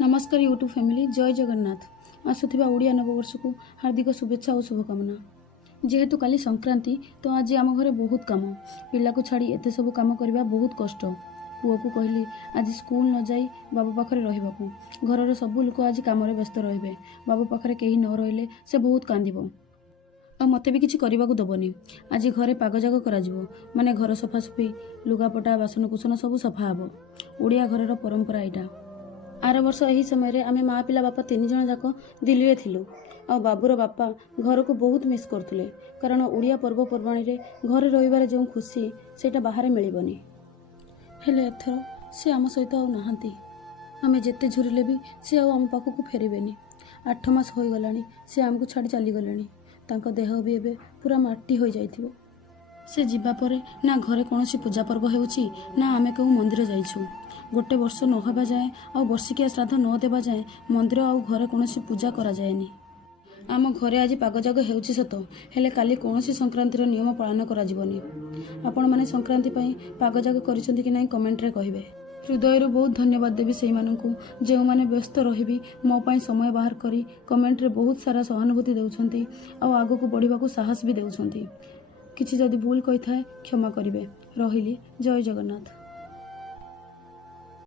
नमस्कार YouTube family जय जगन्नाथ आसुवा ओडिया नववर्ष को हार्दिक शुभेच्छा और शुभकामना। जेहेतु काली संक्रांति तो आज आम घरे बहुत कम पिला को छाड़ी एत सब कम करवा बहुत कष्ट। पुओ को कहली आज स्कूल न जाई बाबा पाखरे रहिबाकू। घरर सबू लोक आज काम व्यस्त रहिबे, बाबा पाखरे केही न रहिले से बहुत कांदिबो और मते भी किछि करबाकू दबनी। आज घरे पागजाग कराजिबो माने घर सफासफी लुगापटा बासनकुसन सब सफा हबो। ओडिया घरर परंपरा एटा। आर वर्ष यही समय आम माँ पिला बापा तीन जन जाक दिल्ली में थिलु आ बाबूर बापा घर को बहुत मिस करथुले कारण ओडिया पर्वपर्वाणी रे घरे रहिबार जो खुशी सेटा बाहर मिलबनी। हेले एथर से आम सहित आ नहांती। आमे जेते झुरिले भी से आम पाखक फेरबेनी। 8 मास हो गलानी से आमको छाड़ी चली गलेनी। तांको देह भी एबे पूरा माटी हो जाइथिबो। से जीवा परे ना घरे कौन पूजा पर्व होउची ना आमे केउ मंदिर जाइछु। गोटे वर्ष न होबा जाए आ वर्षिकिया श्राद्ध न देबा जाए मंदिर आ घरे कौन पूजा करा जाएनी। आम घरे आज पागजाग हेउची सत हेले काली कौन संक्रांतिर नियम पालन करा जीवनी। आपण माने संक्रांति पई पागजाग करिसंती कि नाही कमेंट रे कहिबे। हृदय बहुत धन्यवाद देवी से मानू जो मैंने व्यस्त रही मो पाई समय बाहर करी कमेंट रे बहुत सारा सहानुभूति देउछंती आ आगो को बढ़िबा को साहस भी देउछंती। किछि जदि भूल कहि थाए क्षमा करिवे। रहिली जय जगन्नाथ।